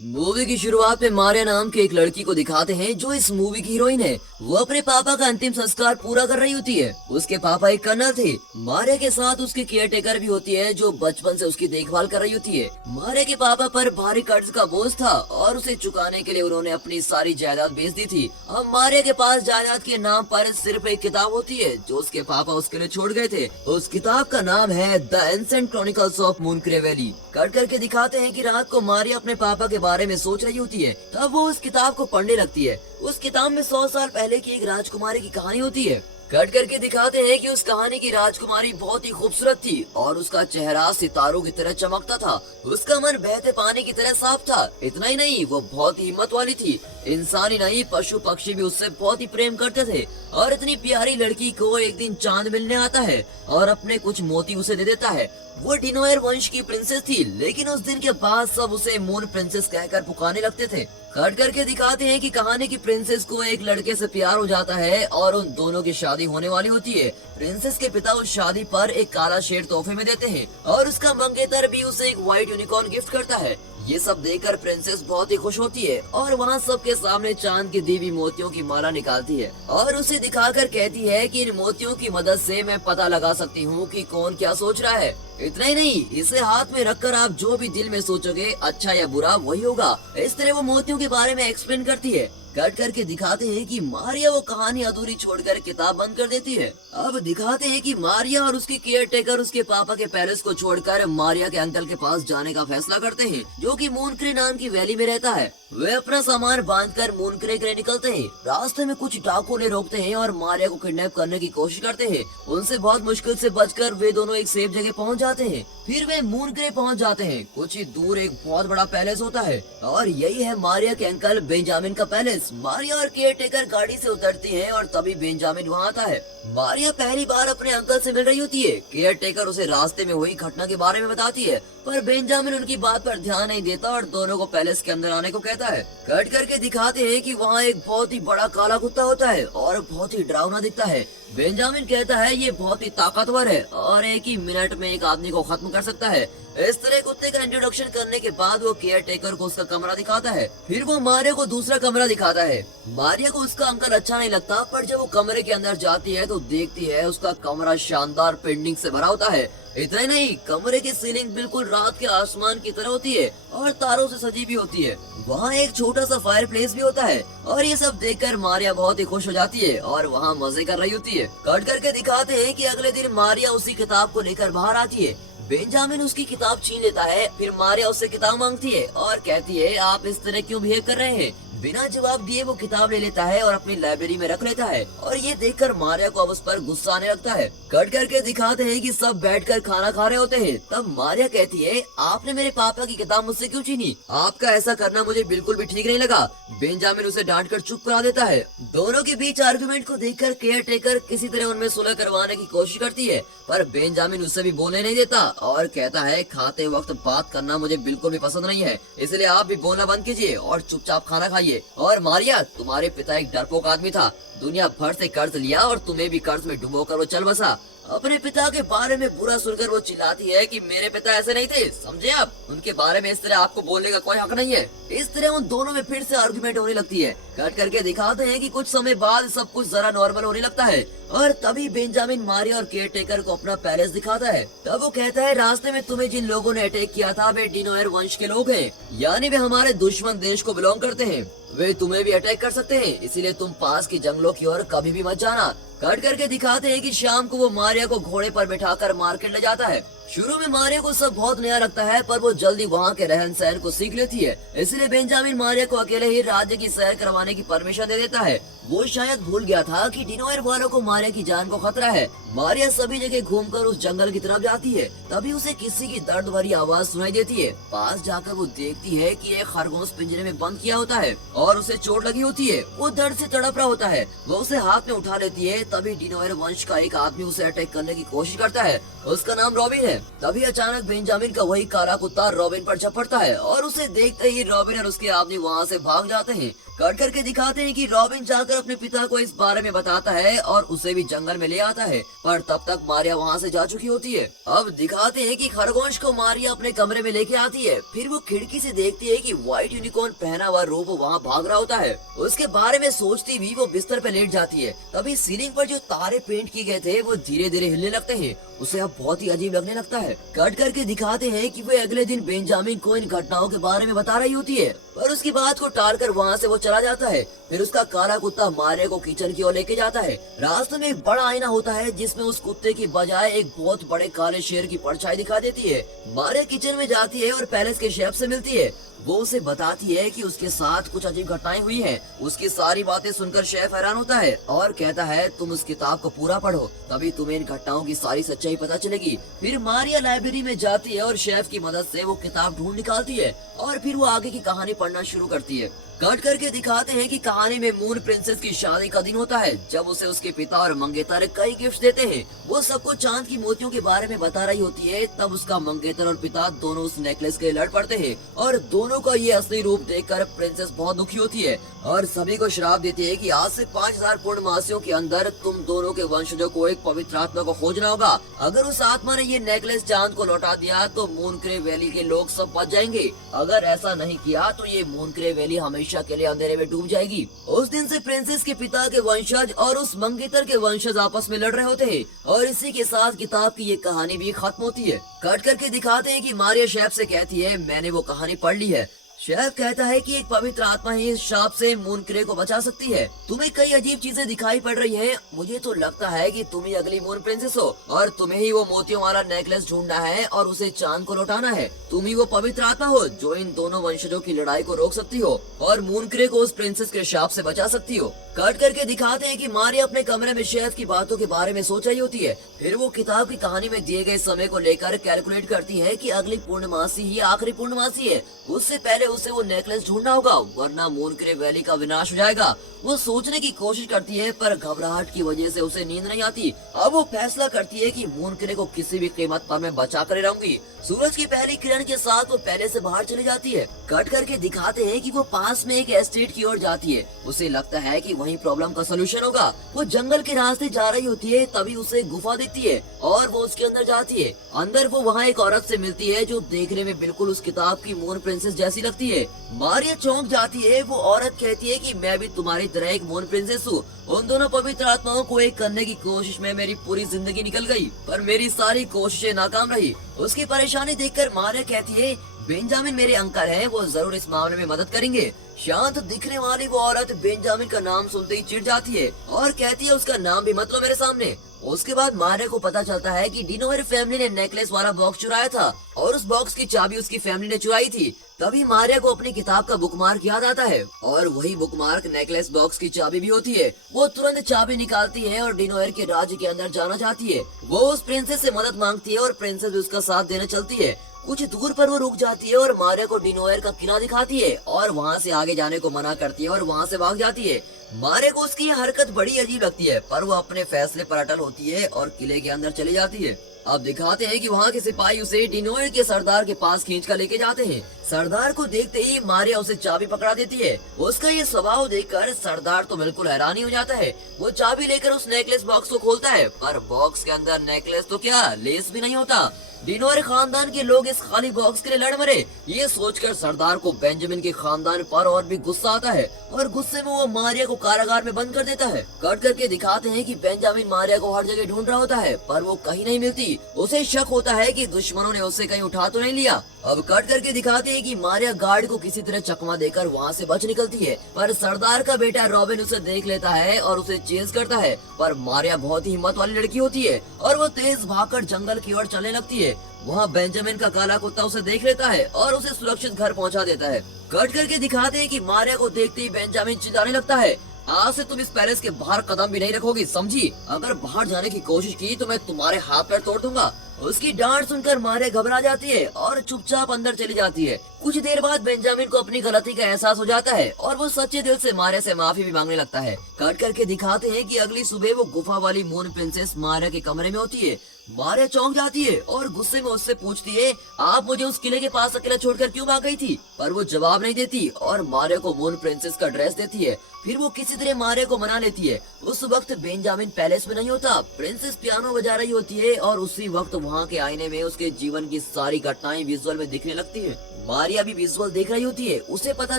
Movie की शुरुआत में मारिया नाम की एक लड़की को दिखाते हैं जो इस मूवी की हीरोइन है। वो अपने पापा का अंतिम संस्कार पूरा कर रही होती है। उसके पापा एक कर्नल थे। मारिया के साथ उसकी केयर टेकर भी होती है जो बचपन से उसकी देखभाल कर रही होती है। मारिया के पापा पर भारी कर्ज का बोझ था और उसे चुकाने के लिए उन्होंने अपनी सारी जायदाद बेच दी थी। अब मारिया के पास जायदाद के नाम पर सिर्फ एक किताब होती है जो उसके पापा उसके लिए छोड़ गए थे। उस किताब का नाम है the ancient chronicles of Mooncray valley. Cut करके दिखाते हैं कि रात को मारिया अपने पापा के बारे में सोच रही होती है। तब वो उस किताब को पढ़ने लगती है। उस किताब में 100 साल पहले की एक राजकुमारी की कहानी होती है। कट करके दिखाते हैं कि उस कहानी की राजकुमारी बहुत ही खूबसूरत थी और उसका चेहरा सितारों की तरह चमकता था। उसका मन बहते पानी की तरह साफ था। इतना ही नहीं, वो बहुत ही हिम्मत वाली थी। इंसान ही नहीं, पशु पक्षी भी उससे बहुत ही प्रेम करते थे। और इतनी प्यारी लड़की को एक दिन चांद मिलने आता है और अपने कुछ मोती उसे दे देता है। वो डिनोयर वंश की प्रिंसेस थी, लेकिन उस दिन के बाद सब उसे मून प्रिंसेस कहकर पुकारने लगते थे। कट करके दिखाते हैं कि कहानी की प्रिंसेस को एक लड़के से प्यार हो जाता है और उन दोनों की शादी होने वाली होती है। प्रिंसेस के पिता उस शादी पर एक काला शेर तोहफे में देते हैं और उसका मंगेतर भी उसे एक व्हाइट यूनिकॉर्न गिफ्ट करता है। ये सब देखकर प्रिंसेस बहुत ही खुश होती है और वहाँ सबके सामने चांद की दी हुई मोतियों की माला निकालती है और उसे दिखाकर कहती है कि इन मोतियों की मदद से मैं पता लगा सकती हूँ कि कौन क्या सोच रहा है। इतना ही नहीं, इसे हाथ में रखकर आप जो भी दिल में सोचोगे, अच्छा या बुरा, वही होगा। इस तरह वो मोतियों के बारे में एक्सप्लेन करती है। कट करके दिखाते हैं कि मारिया वो कहानी अधूरी छोड़कर किताब बंद कर देती है। अब दिखाते हैं कि मारिया और उसकी केयर टेकर उसके पापा के पैलेस को छोड़कर मारिया के अंकल के पास जाने का फैसला करते हैं जो कि मूनक्रे नाम की वैली में रहता है। वे अपना सामान बांधकर मूनक्रे के लिए निकलते हैं। रास्ते में कुछ डाकू ने रोकते हैं और मारिया को किडनैप करने की कोशिश करते हैं। उनसे बहुत मुश्किल से बचकर वे दोनों एक सेफ जगह पहुंच जाते हैं। फिर वे मूनक्रे पहुंच जाते हैं। कुछ ही दूर एक बहुत बड़ा पैलेस होता है और यही है मारिया के अंकल बेंजामिन का पैलेस। मारिया और केयर टेकर गाड़ी से उतरती हैं और तभी बेंजामिन वहाँ आता है। मारिया पहली बार अपने अंकल से मिल रही होती है। केयर टेकर उसे रास्ते में हुई घटना के बारे में बताती है, पर बेंजामिन उनकी बात पर ध्यान नहीं देता और दोनों को पैलेस के अंदर आने को कहता है। कट करके दिखाते हैं कि वहाँ एक बहुत ही बड़ा काला कुत्ता होता है और बहुत ही डरावना दिखता है। बेंजामिन कहता है ये बहुत ही ताकतवर है और एक ही मिनट में एक आदमी को खत्म कर सकता है। इस तरह कुत्ते का इंट्रोडक्शन करने के बाद वो केयर टेकर को उसका कमरा दिखाता है। फिर वो मारिया को दूसरा कमरा दिखाता है। मारिया को उसका अंकल अच्छा नहीं लगता, पर जब वो कमरे के अंदर जाती है तो देखती है उसका कमरा शानदार पेंटिंग से भरा होता है। इतना ही नहीं, कमरे की सीलिंग बिल्कुल रात के आसमान की तरह होती है और तारों से सजी भी होती है। वहाँ एक छोटा सा फायर प्लेस भी होता है और ये सब देखकर मारिया बहुत ही खुश हो जाती है और वहाँ मजे कर रही होती है। कट करके दिखाते हैं कि अगले दिन मारिया उसी किताब को लेकर बाहर आती है। बेंजामिन उसकी किताब छीन लेता है। फिर मारिया उससे किताब मांगती है और कहती है आप इस तरह क्यों बिहेव कर रहे हैं। बिना जवाब दिए वो किताब ले लेता है और अपनी लाइब्रेरी में रख लेता है और ये देखकर मारिया को अब उस पर गुस्सा आने लगता है। कट करके दिखाते हैं कि सब बैठकर खाना खा रहे होते हैं। तब मारिया कहती है आपने मेरे पापा की किताब मुझसे क्यों छीनी? आपका ऐसा करना मुझे बिल्कुल भी ठीक नहीं लगा। बेंजामिन उसे डांटकर चुप करा देता है। दोनों के बीच आर्गुमेंट को देखकर केयर टेकर किसी तरह उनमें सुलह करवाने की कोशिश करती है, पर बेंजामिन उससे भी बोलने नहीं देता और कहता है खाते वक्त बात करना मुझे बिल्कुल भी पसंद नहीं है, इसलिए आप भी बोलना बंद कीजिए और चुपचाप खाना खाइए। और मारिया, तुम्हारे पिता एक डरपोक आदमी था, दुनिया भर से कर्ज लिया और तुम्हें भी कर्ज में डुबोकर वो चल बसा। अपने पिता के बारे में बुरा सुनकर वो चिल्लाती है कि मेरे पिता ऐसे नहीं थे, समझे आप? उनके बारे में इस तरह आपको बोलने का कोई हक नहीं है। इस तरह उन दोनों में फिर से आर्गुमेंट होने लगती है। कट करके दिखाते हैं कि कुछ समय बाद सब कुछ जरा नॉर्मल होने लगता है और तभी बेंजामिन मारिया और केयर टेकर को अपना पैलेस दिखाता है। तब वो कहता है रास्ते में तुम्हें जिन लोगों ने अटैक किया था वे डिनोयर वंश के लोग हैं, यानी वे हमारे दुश्मन देश को बिलोंग करते हैं। वे तुम्हें भी अटैक कर सकते हैं, इसीलिए तुम पास के जंगलों की ओर कभी भी मत जाना। कट करके दिखाते हैं कि शाम को वो मारिया को घोड़े पर बिठाकर मार्केट ले जाता है। शुरू में मारिया को सब बहुत नया लगता है, पर वो जल्दी वहाँ के रहन सहन को सीख लेती है। इसलिए बेंजामिन मारिया को अकेले ही राज्य की सैर करवाने की परमिशन दे देता है। वो शायद भूल गया था कि डिनोयर वालों को मारिया की जान को खतरा है। मारिया सभी जगह घूमकर उस जंगल की तरफ जाती है। तभी उसे किसी की दर्द भरी आवाज सुनाई देती है। पास जाकर वो देखती है कि एक खरगोश पिंजरे में बंद किया होता है और उसे चोट लगी होती है। वो दर्द से तड़प रहा होता है। वो उसे हाथ में उठा लेती है। तभी डिनोयर वंश का एक आदमी उसे अटैक करने की कोशिश करता है। उसका नाम रॉबिन है। तभी अचानक बेंजामिन का वही काला कुत्ता रॉबिन पर झपटता है और उसे देखते ही रॉबिन और उसके आदमी वहाँ से भाग जाते हैं। कट करके दिखाते हैं कि रॉबिन जाकर अपने पिता को इस बारे में बताता है और उसे भी जंगल में ले आता है, पर तब तक मारिया वहाँ से जा चुकी होती है। अब दिखाते हैं कि खरगोश को मारिया अपने कमरे में लेके आती है। फिर वो खिड़की से देखती है कि व्हाइट यूनिकॉर्न पहना हुआ रूप वहाँ भाग रहा होता है। उसके बारे में सोचती भी वो बिस्तर पे लेट जाती है। तभी सीलिंग पर जो तारे पेंट किए गए थे वो धीरे धीरे हिलने लगते हैं। उसे अब बहुत ही अजीब लगने लगता है। कट करके दिखाते हैं कि वे अगले दिन बेंजामिन को इन घटनाओं के बारे में बता रही होती है, पर उसकी बात को टालकर वहाँ से वो चला जाता है। फिर उसका काला कुत्ता मारिया को किचन की ओर लेके जाता है। रास्ते में एक बड़ा आईना होता है जिसमें उस कुत्ते की बजाय एक बहुत बड़े काले शेर की परछाई दिखा देती है। मारिया किचन में जाती है और पैलेस के शेफ से मिलती है। वो उसे बताती है कि उसके साथ कुछ अजीब घटनाएं हुई हैं। उसकी सारी बातें सुनकर शेफ हैरान होता है और कहता है तुम उस किताब को पूरा पढ़ो, तभी तुम्हें इन घटनाओं की सारी सच्चाई पता चलेगी। फिर मारिया लाइब्रेरी में जाती है और शेफ की मदद से वो किताब ढूंढ निकालती है और फिर वो आगे की कहानी पढ़ना शुरू करती है। कट करके दिखाते हैं कि कहानी में मून प्रिंसेस की शादी का दिन होता है, जब उसे उसके पिता और मंगेतर कई गिफ्ट देते हैं। वो सबको चांद की मोतियों के बारे में बता रही होती है। तब उसका मंगेतर और पिता दोनों उस नेकलेस के लड़ पड़ते हैं और दोनों का ये असली रूप देखकर प्रिंसेस बहुत दुखी होती है और सभी को श्राप देती है कि आज से 5000 पूर्णमासियों के अंदर तुम दोनों के वंशजों को एक पवित्र आत्मा को खोजना होगा। अगर उस आत्मा ने ये नेकलेस चांद को लौटा दिया तो मूनक्रे वैली के लोग सब बच जाएंगे। अगर ऐसा नहीं किया तो ये मूनक्रे वैली हमेशा के लिए अंधेरे में डूब जाएगी। उस दिन से प्रिंसेस के पिता के वंशज और उस मंगेतर के वंशज आपस में लड़ रहे होते हैं और इसी के साथ किताब की ये कहानी भी खत्म होती है। कट करके दिखाते हैं कि मारिया शेफ से कहती है मैंने वो कहानी पढ़ ली है। शेफ कहता है कि एक पवित्र आत्मा ही इस शाप से मूनक्रे को बचा सकती है। तुम्हें कई अजीब चीजें दिखाई पड़ रही हैं। मुझे तो लगता है कि तुम ही अगली मून प्रिंसेस हो और तुम्हें ही वो मोतियों वाला नेकलेस ढूंढना है और उसे चांद को लौटाना है। तुम ही वो पवित्र आत्मा हो जो इन दोनों वंशजों की लड़ाई को रोक सकती हो और मूनक्रे को उस प्रिंसेस के शाप से बचा सकती हो। कट करके दिखाते हैं कि मारिया अपने कमरे में शेफ की बातों के बारे में सोच रही होती है। फिर वो किताब की कहानी में दिए गए समय को लेकर कैलकुलेट करती है कि अगली पूर्णमासी ही आखिरी पूर्णमासी है। उससे पहले उसे वो नेकलेस ढूंढना होगा वरना मूनक्रे वैली का विनाश हो जाएगा। वो सोचने की कोशिश करती है पर घबराहट की वजह से उसे नींद नहीं आती। अब वो फैसला करती है कि मूनक्रे को किसी भी कीमत पर मैं बचा कर रहूंगी। सूरज की पहली किरण के साथ वो पहले से बाहर चली जाती है। कट करके दिखाते हैं कि वो पास में एक एस्टेट की ओर जाती है। उसे लगता है कि वही प्रॉब्लम का सोल्यूशन होगा। वो जंगल के रास्ते जा रही होती है, तभी उसे गुफा दिखती है और वो उसके अंदर जाती है। अंदर वो वहाँ एक औरत से मिलती है जो देखने में बिल्कुल उस किताब की मून प्रिंसेस जैसी लगती है। मारिया चौंक जाती है। वो औरत कहती है कि मैं भी तुम्हारी तरह एक मून प्रिंसेस हूँ। उन दोनों पवित्र आत्माओं को एक करने की कोशिश में मेरी पूरी जिंदगी निकल गई, पर मेरी सारी कोशिशें नाकाम रही। उसकी परेशानी देखकर मारिया कहती है बेंजामिन मेरे अंकल हैं, वो जरूर इस मामले में मदद करेंगे। शांत दिखने वाली वो औरत बेंजामिन का नाम सुनते ही चिढ़ जाती है और कहती है उसका नाम भी मत लो मेरे सामने। उसके बाद मारिया को पता चलता है कि डिनोयर फैमिली ने नेकलेस वाला बॉक्स चुराया था और उस बॉक्स की चाबी उसकी फैमिली ने चुराई थी। तभी मारिया को अपनी किताब का बुकमार्क याद आता है और वही बुकमार्क नेकलेस बॉक्स की चाबी भी होती है। वो तुरंत चाबी निकालती है और डिनोयर के राज्य के अंदर जाना चाहती है। वो उस प्रिंसेस से मदद मांगती है और प्रिंसेस भी उसका साथ देने चलती है। कुछ दूर पर वो रुक जाती है और मारिया को डिनोयर का किला दिखाती है और वहाँ से आगे जाने को मना करती है और वहाँ से भाग जाती है। मारिया को उसकी हरकत बड़ी अजीब लगती है, पर वो अपने फैसले पर अटल होती है और किले के अंदर चली जाती है। अब दिखाते हैं कि वहाँ के सिपाही उसे डिनोयर के सरदार के पास खींच कर लेके जाते हैं। सरदार को देखते ही मारिया उसे चाबी पकड़ा देती है। उसका ये स्वभाव देखकर सरदार तो बिल्कुल हैरानी हो जाता है। वो चाबी लेकर उस नेकलेस बॉक्स को खोलता है, पर बॉक्स के अंदर नेकलेस तो क्या लेस भी नहीं होता। डिनोयर खानदान के लोग इस खाली बॉक्स के लिए लड़ मरे। ये सोचकर सरदार को बेंजामिन के खानदान पर और भी गुस्सा आता है और गुस्से में वो मारिया को कारागार में बंद कर देता है। कट करके दिखाते हैं कि बेंजामिन मारिया को हर जगह ढूंढ रहा होता है, पर वो कहीं नहीं मिलती। उसे शक होता है कि दुश्मनों ने उसे कहीं उठा तो नहीं लिया। अब कट करके दिखाते हैं कि मारिया गार्ड को किसी तरह चकमा देकर वहाँ से बच निकलती है, पर सरदार का बेटा रॉबिन उसे देख लेता है और उसे चेज करता है। पर मारिया बहुत ही हिम्मत वाली लड़की होती है और वो तेज भागकर जंगल की ओर चलने लगती है। वहाँ बेंजामिन का काला कुत्ता उसे देख लेता है और उसे सुरक्षित घर पहुँचा देता है। कट करके दिखाते हैं कि मारिया को देखते ही बेंजामिन चिल्लाने लगता है, आज से तुम इस पैलेस के बाहर कदम भी नहीं रखोगी, समझी? अगर बाहर जाने की कोशिश की तो मैं तुम्हारे हाथ पैर तोड़ दूंगा। उसकी डांट सुनकर मारिया घबरा जाती है और चुपचाप अंदर चली जाती है। कुछ देर बाद बेंजामिन को अपनी गलती का एहसास हो जाता है और वो सच्चे दिल से मारिया से माफी भी मांगने लगता है। कट करके दिखाते हैं कि अगली सुबह वो गुफा वाली मून प्रिंसेस मारिया के कमरे में होती है। मारिया चौंक जाती है और गुस्से में उससे पूछती है, आप मुझे उस किले के पास अकेला छोड़कर क्यों भाग गई थी? पर वो जवाब नहीं देती और मारिया को मून प्रिंसेस का ड्रेस देती है। फिर वो किसी तरह मारिया को मना लेती है। उस वक्त बेंजामिन पैलेस में नहीं होता, प्रिंसेस पियानो बजा रही होती है और उसी वक्त वहाँ के आईने में उसके जीवन की सारी घटनाएं विजुअल में दिखने लगती है। मारिया भी विजुअल देख रही होती है। उसे पता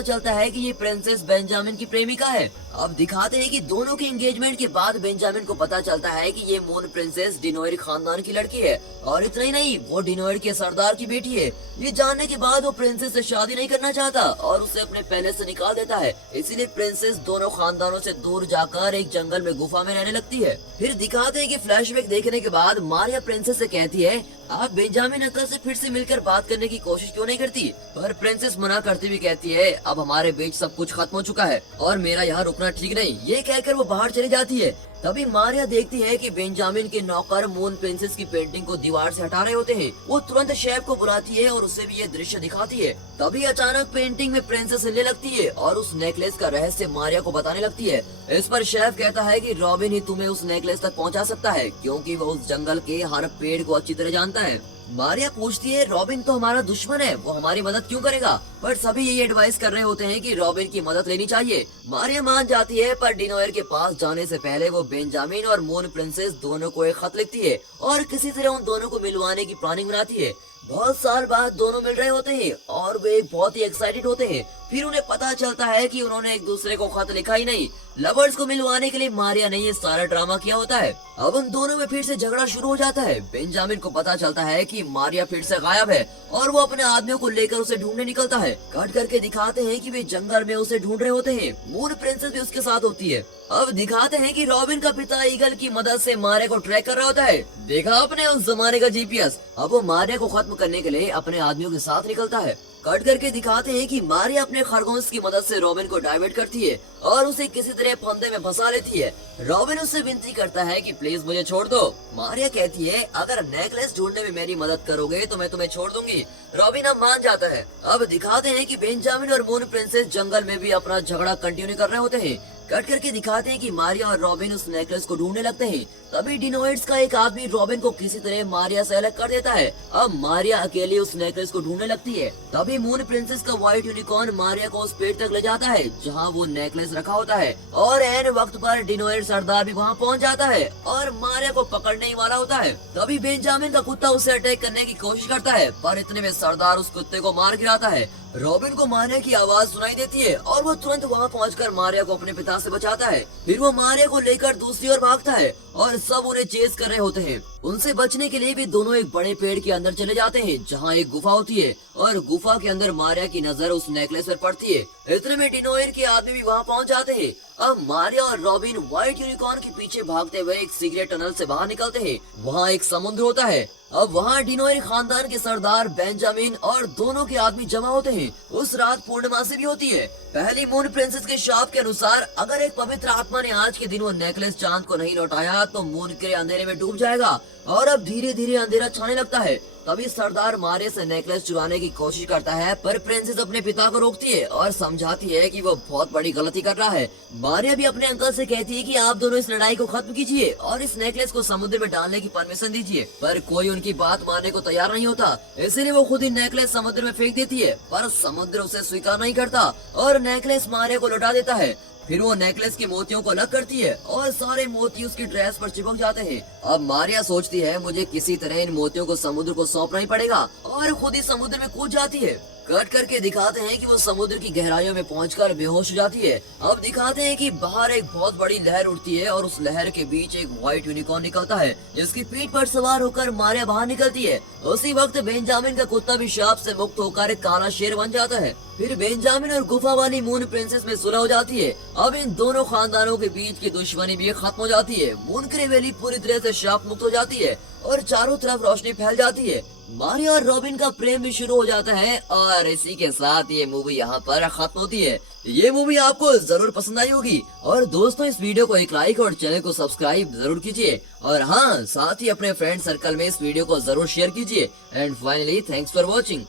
चलता है कि ये प्रिंसेस बेंजामिन की प्रेमिका है। अब दिखाते हैं कि दोनों के एंगेजमेंट के बाद बेंजामिन को पता चलता है कि ये मून प्रिंसेस डिनोयर खानदान की लड़की है और इतना ही नहीं, वो डिनोयर के सरदार की बेटी है। ये जानने के बाद वो प्रिंसेस से शादी नहीं करना चाहता और उसे अपने पैलेस से निकाल देता है। इसीलिए प्रिंसेस दोनों खानदानों से दूर जाकर एक जंगल में गुफा में रहने लगती है। फिर दिखाते हैं कि फ्लैशबैक देखने के बाद मारिया प्रिंसेस से कहती है, आप बेंजामिन अंकल से फिर से मिलकर बात करने की कोशिश क्यों नहीं करती? पर प्रिंसेस मना करती हुई कहती है, अब हमारे बीच सब कुछ खत्म हो चुका है और मेरा यहाँ रुकना ठीक नहीं। ये कहकर वो बाहर चली जाती है। तभी मारिया देखती है कि बेंजामिन के नौकर मून प्रिंसेस की पेंटिंग को दीवार से हटा रहे होते हैं। वो तुरंत शेफ को बुलाती है और उसे भी ये दृश्य दिखाती है। तभी अचानक पेंटिंग में प्रिंसेस हिलने लगती है और उस नेकलेस का रहस्य मारिया को बताने लगती है। इस पर शेफ कहता है कि रॉबिन ही तुम्हें उस नेकलेस तक पहुंचा सकता है, क्योंकि वो उस जंगल के हर पेड़ को अच्छी तरह जानता है। मारिया पूछती है, रॉबिन तो हमारा दुश्मन है, वो हमारी मदद क्यों करेगा? पर सभी यही एडवाइस कर रहे होते हैं कि रॉबिन की मदद लेनी चाहिए। मारिया मान जाती है, पर डिनोयर के पास जाने से पहले वो बेंजामिन और मून प्रिंसेस दोनों को एक खत लिखती है और किसी तरह उन दोनों को मिलवाने की प्लानिंग बनाती है। बहुत साल बाद दोनों मिल रहे होते हैं और वे बहुत ही एक्साइटेड होते हैं। फिर उन्हें पता चलता है कि उन्होंने एक दूसरे को खत लिखा ही नहीं, लवर्स को मिलवाने के लिए मारिया ने ये सारा ड्रामा किया होता है। अब उन दोनों में फिर से झगड़ा शुरू हो जाता है। बेंजामिन को पता चलता है कि मारिया फिर से गायब है और वो अपने आदमियों को लेकर उसे ढूंढने निकलता है। कट करके दिखाते हैं कि वे जंगल में उसे ढूंढ रहे होते हैं। मून प्रिंसेस भी उसके साथ होती है। अब दिखाते हैं कि रॉबिन का पिता ईगल की मदद से मारिया को ट्रैक कर रहा होता है। देखा आपने उस जमाने का जीपीएस। अब वो मारिया को खत्म करने के लिए अपने आदमियों के साथ निकलता है। कट करके दिखाते हैं कि मारिया अपने खरगोश की मदद से रॉबिन को डाइवर्ट करती है और उसे किसी तरह फंदे में फंसा लेती है। रॉबिन उससे विनती करता है कि प्लीज मुझे छोड़ दो। मारिया कहती है, अगर नेकलेस ढूंढने में मेरी मदद करोगे तो मैं तुम्हें छोड़ दूंगी। रॉबिन अब मान जाता है। अब दिखाते हैं कि बेंजामिन और मून प्रिंसेस जंगल में भी अपना झगड़ा कंटिन्यू कर रहे होते हैं। कट करके दिखाते हैं कि मारिया और रॉबिन उस नेकलेस को ढूंढने लगते हैं। तभी डिनोइड्स का एक आदमी रॉबिन को किसी तरह मारिया से अलग कर देता है। अब मारिया अकेली उस नेकलेस को ढूंढने लगती है। तभी मून प्रिंसेस का व्हाइट यूनिकॉर्न मारिया को उस पेड़ तक ले जाता है जहां वो नेकलेस रखा होता है और एन वक्त पर डिनोइड सरदार भी वहां पहुंच जाता है और मारिया को पकड़ने ही वाला होता है। तभी बेंजामिन का कुत्ता उसे अटैक करने की कोशिश करता है, पर इतने में सरदार उस कुत्ते को मार गिराता है। रॉबिन को मारिया की आवाज सुनाई देती है और वो तुरंत वहां पहुंचकर मारिया को अपने पिता से बचाता है। फिर वो मारिया को लेकर दूसरी ओर भागता है और सब उन्हें चेस कर रहे होते हैं। उनसे बचने के लिए भी दोनों एक बड़े पेड़ के अंदर चले जाते हैं जहां एक गुफा होती है और गुफा के अंदर मारिया की नजर उस नेकलेस पर पड़ती है। इतने में डिनोयर के आदमी भी वहां पहुंच जाते हैं। अब मारिया और रॉबिन व्हाइट यूनिकॉर्न के पीछे भागते हुए एक सीक्रेट टनल से बाहर निकलते हैं। वहाँ एक समुद्र होता है। अब वहाँ डिनोयर खानदान के सरदार बेंजामिन और दोनों के आदमी जमा होते हैं। उस रात पूर्णमासी भी होती है। पहली मून प्रिंसेस के शाप के अनुसार अगर एक पवित्र आत्मा ने आज के दिन वो नेकलेस चांद को नहीं लौटाया तो मून के अंधेरे में डूब जाएगा और अब धीरे धीरे अंधेरा छाने लगता है। तभी सरदार मारिया से नेकलेस चुराने की कोशिश करता है, पर प्रिंसेस अपने पिता को रोकती है और समझाती है कि वो बहुत बड़ी गलती कर रहा है। मारिया भी अपने अंकल से कहती है कि आप दोनों इस लड़ाई को खत्म कीजिए और इस नेकलेस को समुद्र में डालने की परमिशन दीजिए, पर कोई उनकी बात मानने को तैयार नहीं होता। इसीलिए वो खुद ही नेकलेस समुद्र में फेंक देती है, पर समुद्र उसे स्वीकार नहीं करता और नेकलेस मारिया को लौटा देता है। फिर वो नेकलेस की मोतियों को अलग करती है और सारे मोती उसकी ड्रेस पर चिपक जाते हैं। अब मारिया सोचती है मुझे किसी तरह इन मोतियों को समुद्र को सौंपना ही पड़ेगा और खुद ही समुद्र में कूद जाती है। कट करके दिखाते हैं कि वो समुद्र की गहराइयों में पहुंचकर बेहोश हो जाती है। अब दिखाते हैं कि बाहर एक बहुत बड़ी लहर उठती है और उस लहर के बीच एक व्हाइट यूनिकॉर्न निकलता है जिसकी पीठ पर सवार होकर मारिया बाहर निकलती है। उसी वक्त बेंजामिन का कुत्ता भी शाप से मुक्त होकर एक काला शेर बन जाता है। फिर बेंजामिन और गुफा वाली मून प्रिंसेस में सुलह हो जाती है। अब इन दोनों खानदानों के बीच की दुश्मनी भी खत्म हो जाती है। मूनक्रे वैली पूरी तरह से शाप मुक्त हो जाती है और चारों तरफ रोशनी फैल जाती है। मारिया और रॉबिन का प्रेम भी शुरू हो जाता है और इसी के साथ ये मूवी यहाँ पर खत्म होती है। ये मूवी आपको जरूर पसंद आई होगी और दोस्तों इस वीडियो को एक लाइक और चैनल को सब्सक्राइब जरूर कीजिए और हाँ साथ ही अपने फ्रेंड सर्कल में इस वीडियो को जरूर शेयर कीजिए। And finally thanks for watching.